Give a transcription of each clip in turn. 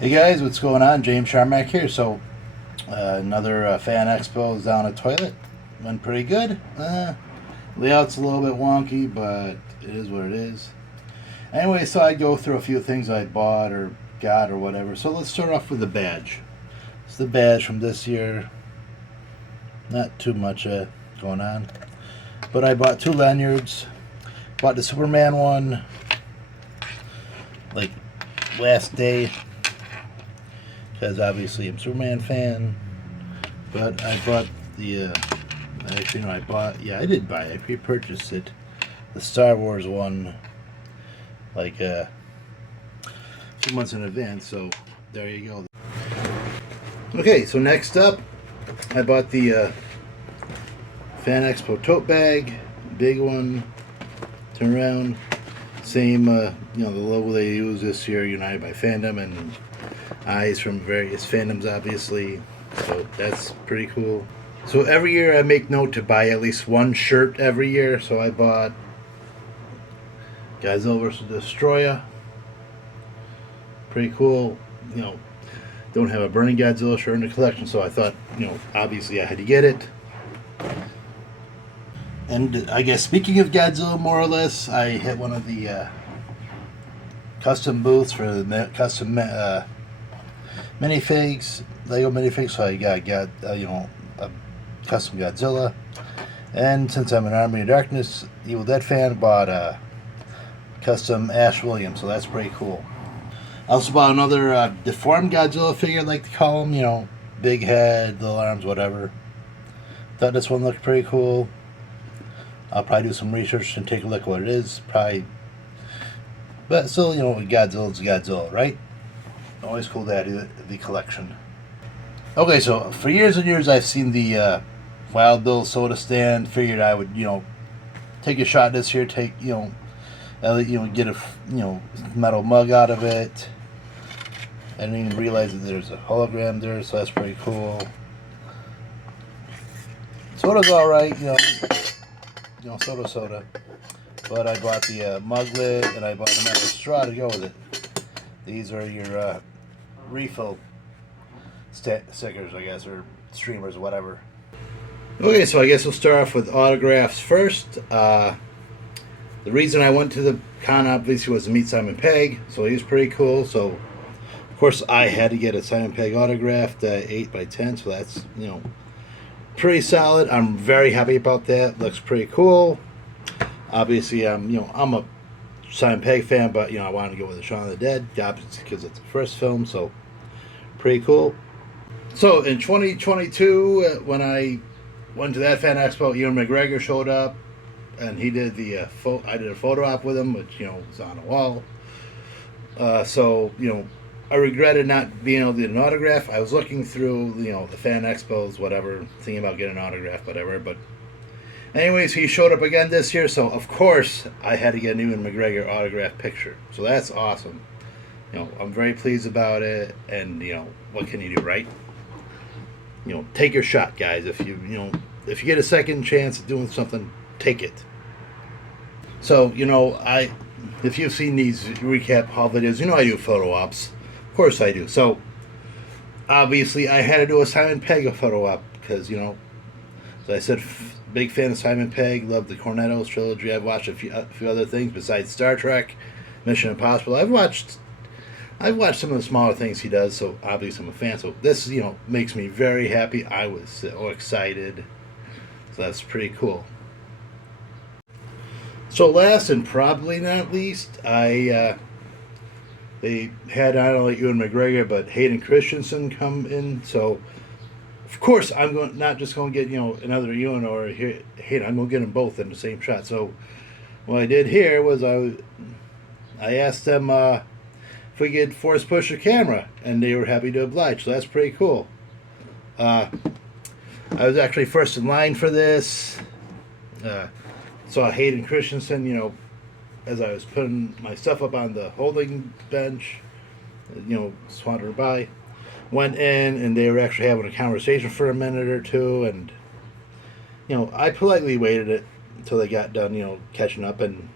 Hey guys, what's going on? James Sharmack here. Another Fan Expo is down a toilet. Went pretty good. Layout's a little bit wonky, but it is what it is. Anyway, so I go through a few things I bought or got or whatever. So let's start off with the badge. It's the badge from this year. Not too much going on. But I bought two lanyards. Bought the Superman one like last day because obviously I'm a Superman fan. But I bought the actually no, I did buy it. I pre-purchased it. The Star Wars one like a few months in advance. So there you go. Okay, so next up, I bought the FanExpo tote bag, big one. Turn around, same the logo they use this year, United by Fandom, and eyes from various fandoms, obviously. So that's pretty cool. So every year I make note to buy at least one shirt every year. So I bought Godzilla vs. Destroyer. Pretty cool. Don't have a Burning Godzilla shirt in the collection, so I thought, obviously I had to get it. And I guess speaking of Godzilla, more or less, I hit one of the custom booths for the custom minifigs, Lego minifigs. So I got a custom Godzilla. And since I'm an Army of Darkness Evil Dead fan, bought a custom Ash Williams. So that's pretty cool. I also bought another deformed Godzilla figure, I like to call him. Big head, little arms, whatever. Thought this one looked pretty cool. I'll probably do some research and take a look at what it is. Probably, but still, Godzilla's Godzilla, right? Always cool to add the collection. Okay, so for years and years, I've seen the Wild Bill soda stand. Figured I would, take a shot this year. Get a metal mug out of it. I didn't even realize that there's a hologram there, so that's pretty cool. Soda's all right, soda. But I bought the mug lid, and I bought a metal straw to go with it. These are your refill stickers, I guess, or streamers, whatever. Okay, so I guess we'll start off with autographs first. The reason I went to the con obviously was to meet Simon Pegg, so he was pretty cool. So, of course, I had to get a Simon Pegg autographed 8x10, so that's, pretty solid. I'm very happy about that. Looks pretty cool. Obviously, I'm a Simon Pegg fan, but I wanted to go with the Shaun of the Dead, obviously because it's the first film, so pretty cool. So in 2022, when I went to that Fan Expo, Ewan McGregor showed up, and he did the I did a photo op with him, which was on a wall. I regretted not being able to get an autograph. I was looking through, the Fan Expos, whatever, thinking about getting an autograph, whatever. But anyways, he showed up again this year, so of course I had to get an Ewan McGregor autograph picture. So that's awesome. I'm very pleased about it, and what can you do, right? Take your shot, guys. If you get a second chance at doing something, take it. So if you've seen these recap haul videos, I do photo ops. Of course I do. So, obviously, I had to do a Simon Pegg photo op because, as I said, big fan of Simon Pegg. Love the Cornettos trilogy. I've watched a few other things besides Star Trek, Mission Impossible. I've watched some of the smaller things he does. So obviously I'm a fan. So this, makes me very happy. I was so excited. So that's pretty cool. So last and probably not least, they had not only Ewan McGregor but Hayden Christensen come in. So of course I'm not just going to get another Ewan or Hayden. I'm going to get them both in the same shot. So what I did here was I asked them if we could force push the camera, and they were happy to oblige. So that's pretty cool. I was actually first in line for this. Saw Hayden Christensen, as I was putting my stuff up on the holding bench, sauntering by. Went in, and they were actually having a conversation for a minute or two, and, I politely waited it until they got done, catching up, and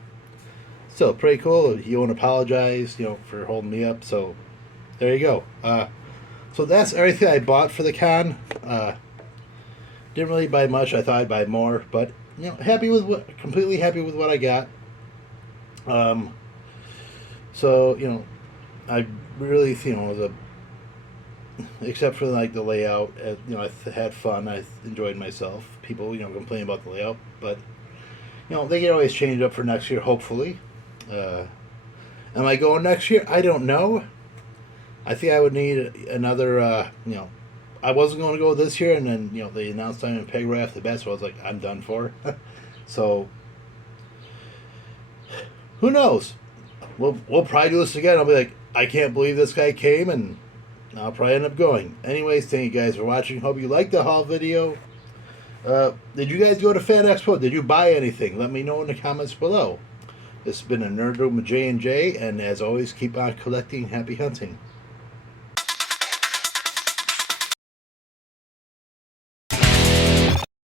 still pretty cool. He won't apologize, for holding me up, so there you go. So that's everything I bought for the con. Didn't really buy much. I thought I'd buy more, but completely happy with what I got. So I really was except for like the layout. I had fun. I enjoyed myself. People complain about the layout, but they can always change it up for next year. Hopefully, am I going next year? I don't know. I think I would need another. I wasn't going to go this year, and then they announced I'm in Peg right off the bat, so I was like, I'm done for. So who knows? We'll probably do this again. I'll be like, I can't believe this guy came, and I'll probably end up going. Anyways, thank you guys for watching. Hope you liked the haul video. Did you guys go to FanExpo? Did you buy anything? Let me know in the comments below. This has been a Nerd Room with J&J, and as always, keep on collecting. Happy hunting.